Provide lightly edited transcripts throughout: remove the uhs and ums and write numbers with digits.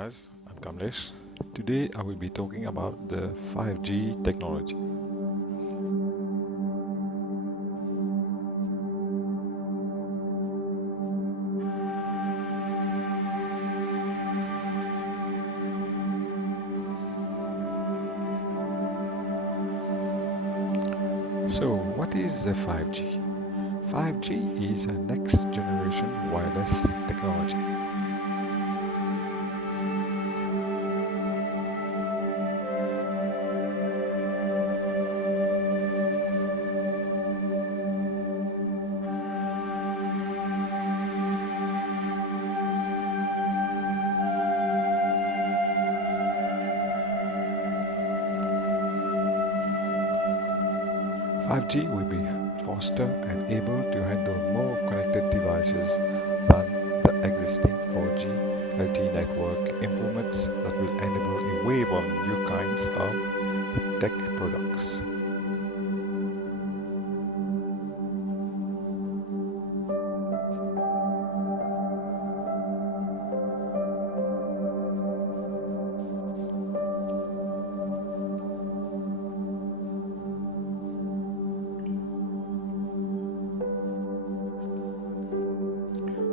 guys, I'm Kamlesh. Today I will be talking about the 5G technology. So, what is the 5G? 5G is a next generation wireless technology. 5G will be faster and able to handle more connected devices than the existing 4G LTE network improvements that will enable a wave of new kinds of tech products.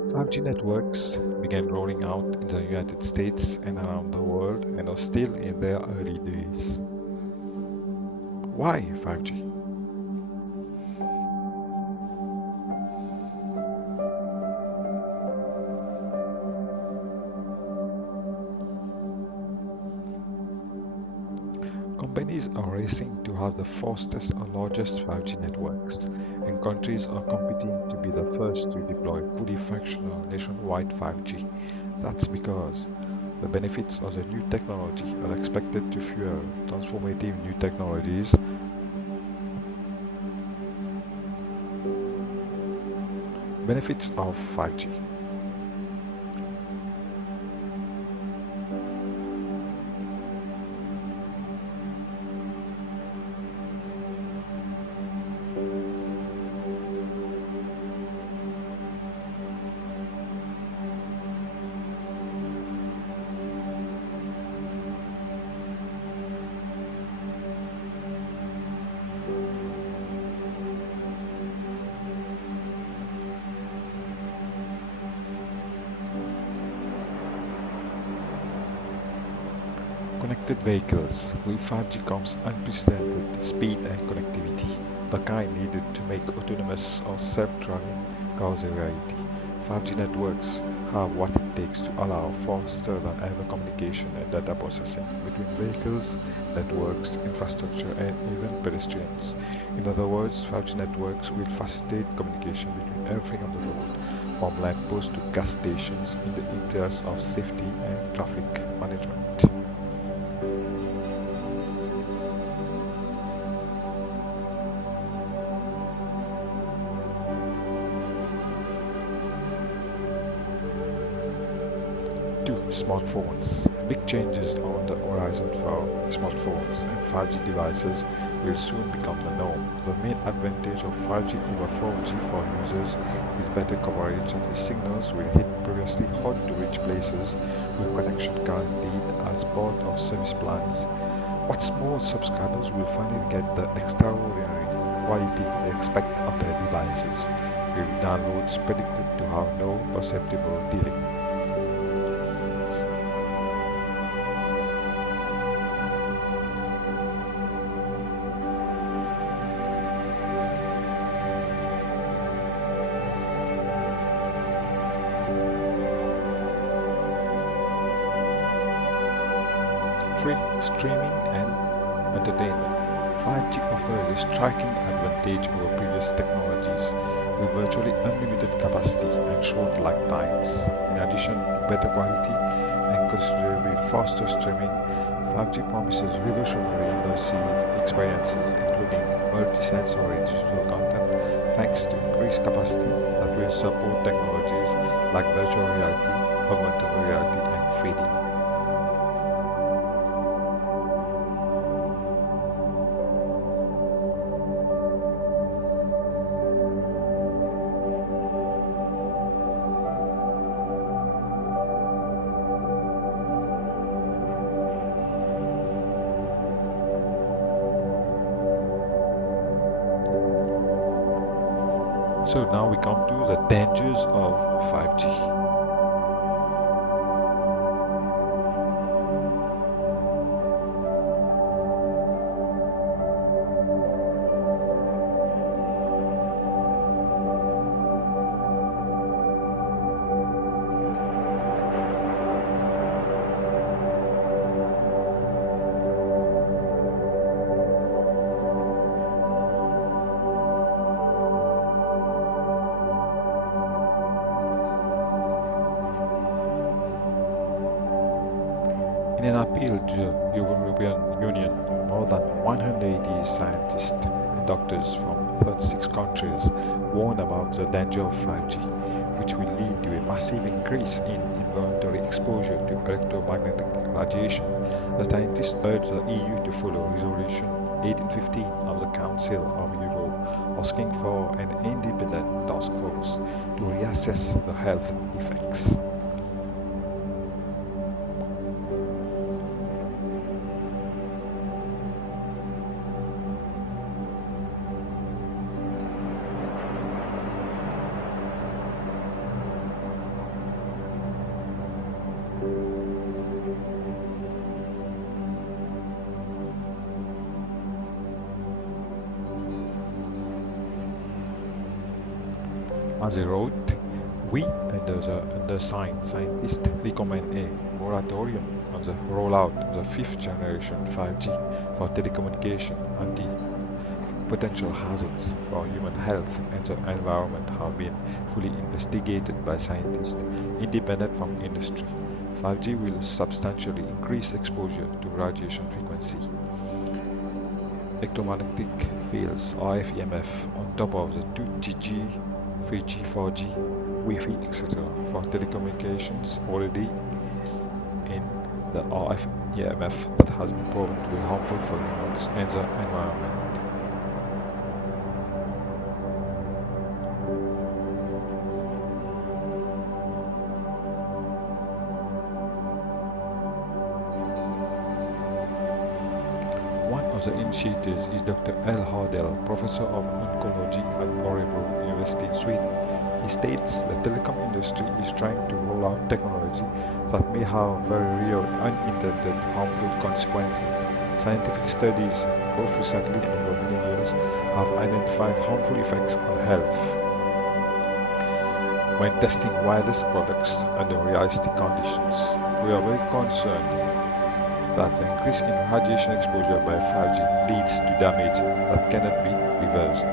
5G networks began rolling out in the United States and around the world and are still in their early days. Why 5G? Companies are racing to have the fastest or largest 5G networks, and countries are competing to be the first to deploy fully functional nationwide 5G. That's because the benefits of the new technology are expected to fuel transformative new technologies. Benefits of 5G. Connected vehicles. With 5G comes unprecedented speed and connectivity, the kind needed to make autonomous or self-driving cars a reality. 5G networks have what it takes to allow faster than ever communication and data processing between vehicles, networks, infrastructure, and even pedestrians. In other words, 5G networks will facilitate communication between everything on the road, from lampposts to gas stations, in the interest of safety and traffic management. To smartphones. Big changes on the horizon for smartphones and 5G devices will soon become the norm. The main advantage of 5G over 4G for users is better coverage and the signals will hit previously hard to reach places with connection guaranteed as part of service plans. What's more, subscribers will finally get the extraordinary quality they expect of their devices, with downloads predicted to have no perceptible delay. Free streaming and entertainment. 5G offers a striking advantage over previous technologies with virtually unlimited capacity and short lag times. In addition to better quality and considerably faster streaming, 5G promises revolutionary immersive experiences including multi-sensory digital content thanks to increased capacity that will support technologies like virtual reality, augmented reality, and 3D. So now we come to the dangers of 5G. In an appeal to the European Union, more than 180 scientists and doctors from 36 countries warn about the danger of 5G, which will lead to a massive increase in involuntary exposure to electromagnetic radiation. The scientists urge the EU to follow Resolution 1815 of the Council of Europe, asking for an independent task force to reassess the health effects. As a road, we and the undersigned scientists recommend a moratorium on the rollout of the fifth generation 5G for telecommunication until potential hazards for human health and the environment have been fully investigated by scientists independent from industry. 5G will substantially increase exposure to radiation frequency, electromagnetic fields (RF EMF) on top of the 2G, 3G, 4G, Wi-Fi, etc. for telecommunications already in the RF EMF that has been proven to be harmful for humans and the environment. One of the initiators is Dr. L. Hardell, professor of oncology at Örebro University in Sweden. He states the telecom industry is trying to roll out technology that may have very real unintended harmful consequences. Scientific studies, both recently and over many years, have identified harmful effects on health when testing wireless products under realistic conditions. We are very concerned that the increase in radiation exposure by 5G leads to damage that cannot be reversed.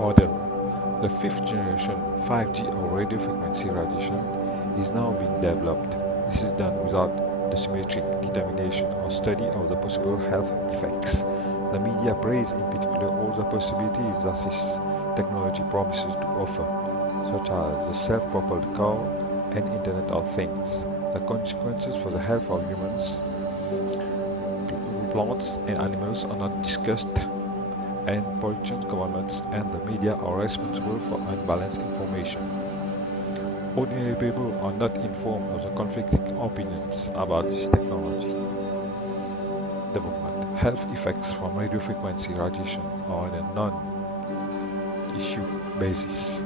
Hurdle. The fifth generation 5G or radio frequency radiation is now being developed. This is done without the symmetric determination or study of the possible health effects. The media praise in particular all the possibilities that this technology promises to offer, such as the self-propelled car and Internet of Things. The consequences for the health of humans, plants and animals are not discussed, and politicians, governments and the media are responsible for unbalanced information. Ordinary people are not informed of the conflicting opinions about this technology. Development. Health effects from radiofrequency radiation are on a non-issue basis.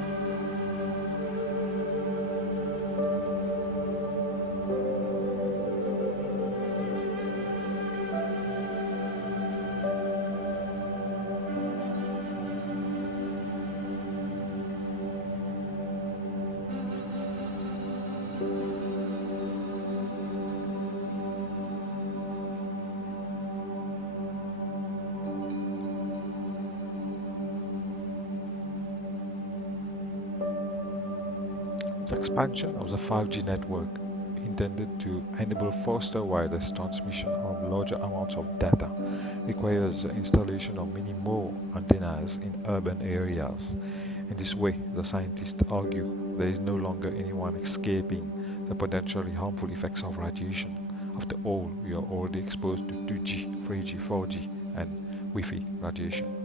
The expansion of the 5G network, intended to enable faster wireless transmission of larger amounts of data, requires the installation of many more antennas in urban areas. In this way, the scientists argue there is no longer anyone escaping the potentially harmful effects of radiation. After all, we are already exposed to 2G, 3G, 4G, and Wi-Fi radiation.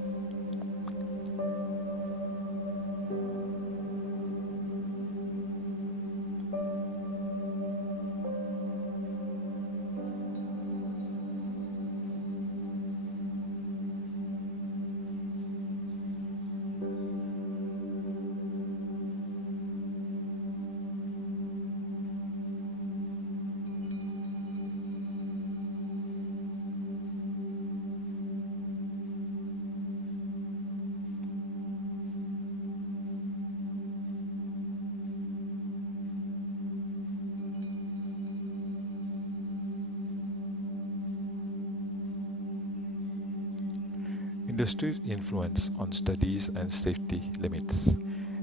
Industry's influence on studies and safety limits.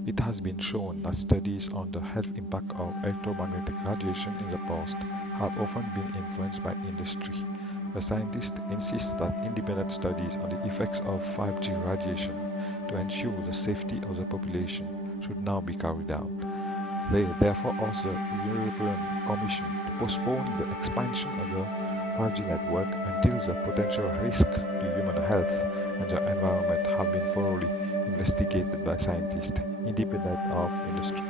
It has been shown that studies on the health impact of electromagnetic radiation in the past have often been influenced by industry. The scientists insist that independent studies on the effects of 5G radiation to ensure the safety of the population should now be carried out. They therefore ask the European Commission to postpone the expansion of the 5G network until the potential risk to human health and the environment have been thoroughly investigated by scientists independent of industry.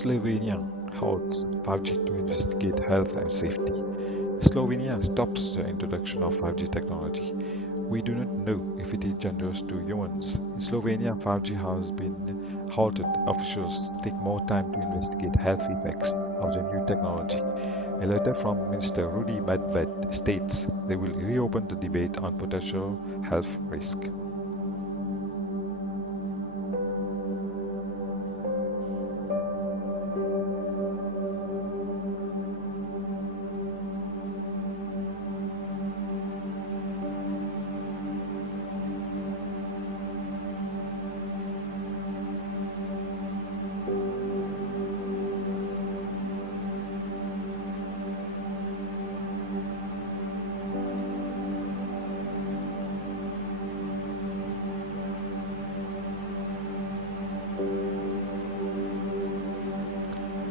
Slovenia holds 5G to investigate health and safety. Slovenia stops the introduction of 5G technology. We do not know if it is dangerous to humans. In Slovenia, 5G has been halted. Officials take more time to investigate health effects of the new technology. A letter from Minister Rudi Medved states they will reopen the debate on potential health risk.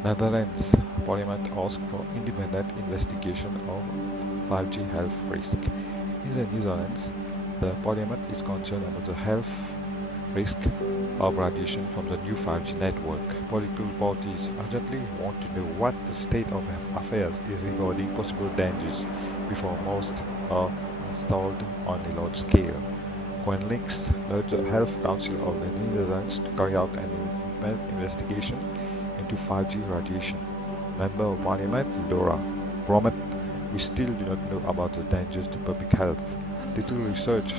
Netherlands Parliament asked for independent investigation of 5G health risk. In the Netherlands, the Parliament is concerned about the health risk of radiation from the new 5G network. Political parties urgently want to know what the state of affairs is regarding possible dangers before most are installed on a large scale. GroenLinks urged the Health Council of the Netherlands to carry out an independent investigation into 5G radiation. Member of Parliament Laura Bromet, we still do not know about the dangers to public health. Little research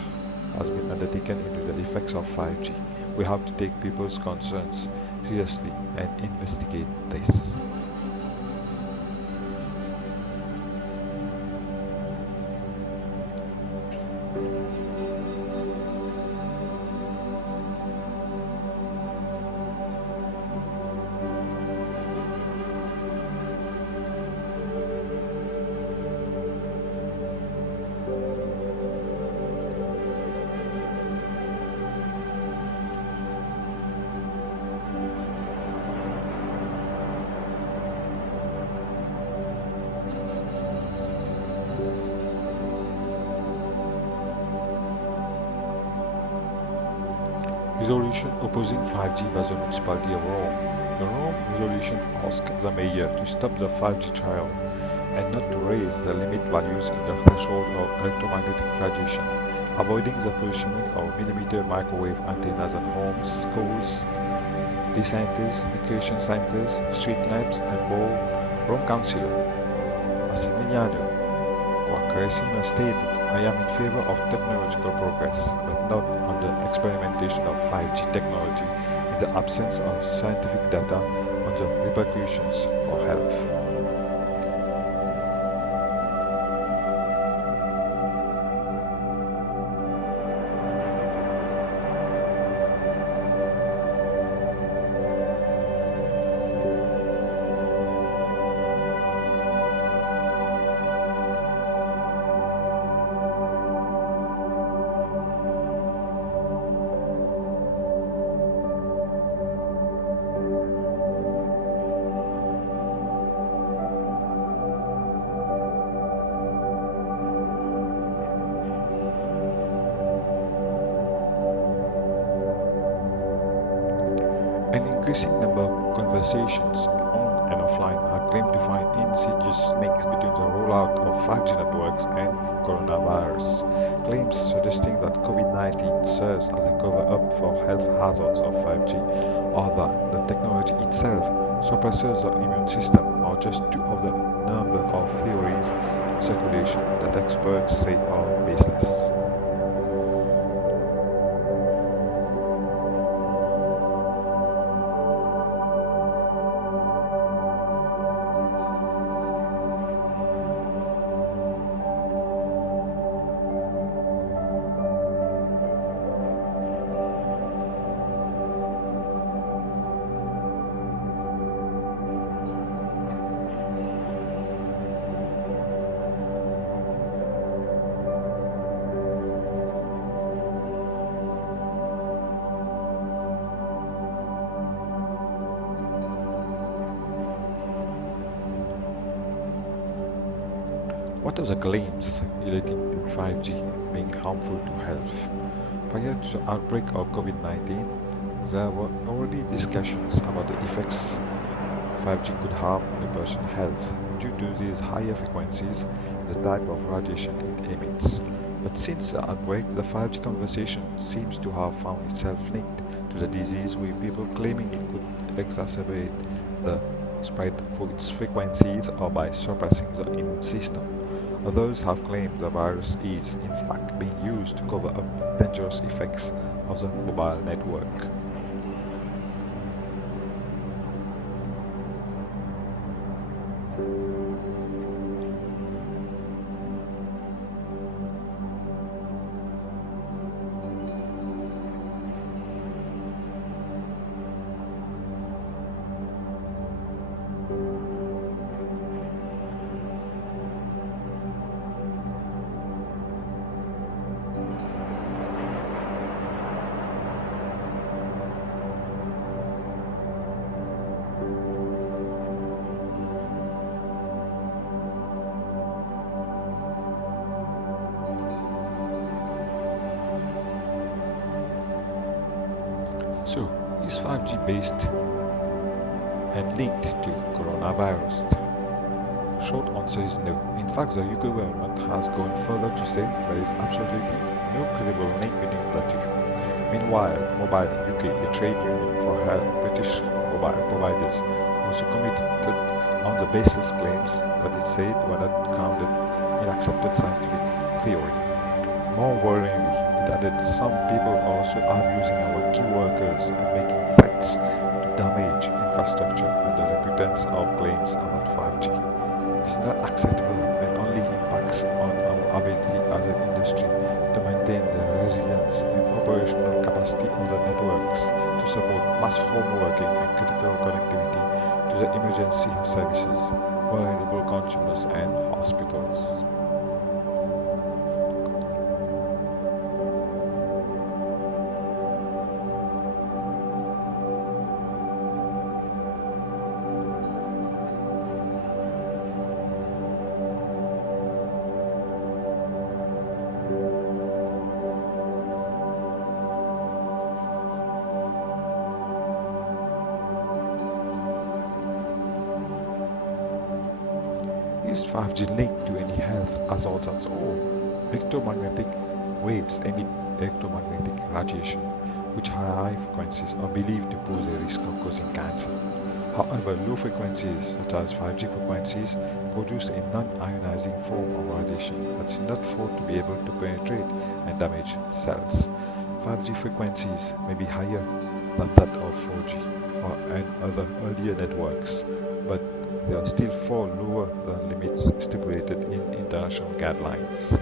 has been undertaken into the effects of 5G. We have to take people's concerns seriously and investigate this. Resolution opposing 5G by the municipality of Rome. The Rome resolution asked the mayor to stop the 5G trial and not to raise the limit values in the threshold of electromagnetic radiation, avoiding the positioning of millimeter microwave antennas in homes, schools, dissenters, recreation centers, street labs, and more. Rome Councillor Massimiliano Quaquarasima stated, I am in favor of technological progress, but not on the experimentation of 5G technology in the absence of scientific data on the repercussions for health. An increasing number of conversations on and offline are claimed to find insidious links between the rollout of 5G networks and coronavirus. Claims suggesting that COVID-19 serves as a cover-up for health hazards of 5G, or that the technology itself suppresses the immune system, are just two of the number of theories in circulation that experts say are baseless. What are the claims relating to 5G being harmful to health? Prior to the outbreak of COVID-19, there were already discussions about the effects 5G could have on a person's health due to these higher frequencies and the type of radiation it emits. But since the outbreak, the 5G conversation seems to have found itself linked to the disease, with people claiming it could exacerbate the spread through its frequencies or by suppressing the immune system. Others have claimed the virus is, in fact, being used to cover up dangerous effects of the mobile network. So, is 5G based and linked to coronavirus? Short answer is no. In fact, the UK government has gone further to say there is absolutely no credible link between the two. Meanwhile, Mobile UK, a trade union for British mobile providers, also committed on the basis claims that it said were not grounded in accepted scientific theory. More worryingly, it added some people also abusing our key workers and making threats to damage infrastructure under the pretense of claims about 5G. This is not acceptable and only impacts on our ability as an industry to maintain the resilience and operational capacity of the networks to support mass home working and critical connectivity to the emergency services, vulnerable consumers, and hospitals. Is 5G linked to any health hazards at all? Electromagnetic waves emit electromagnetic radiation, which high frequencies are believed to pose a risk of causing cancer. However, low frequencies, such as 5G frequencies, produce a non-ionizing form of radiation that is not thought to be able to penetrate and damage cells. 5G frequencies may be higher than that of 4G or and other earlier networks, but they are still far lower than limits stipulated in international guidelines.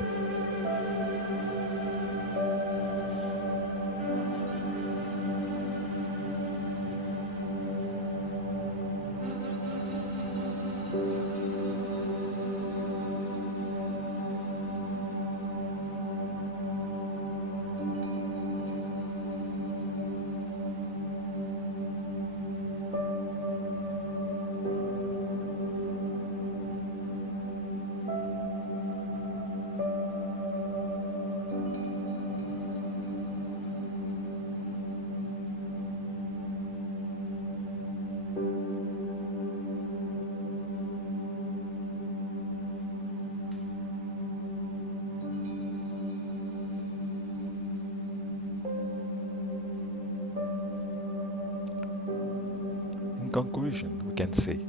In conclusion, we can say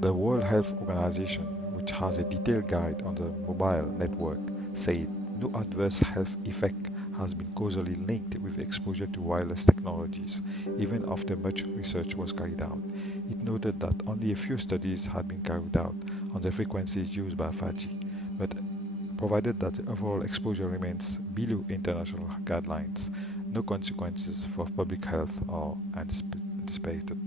the World Health Organization, which has a detailed guide on the mobile network, said no adverse health effect has been causally linked with exposure to wireless technologies, even after much research was carried out. It noted that only a few studies had been carried out on the frequencies used by 5G, but provided that the overall exposure remains below international guidelines, no consequences for public health are anticipated.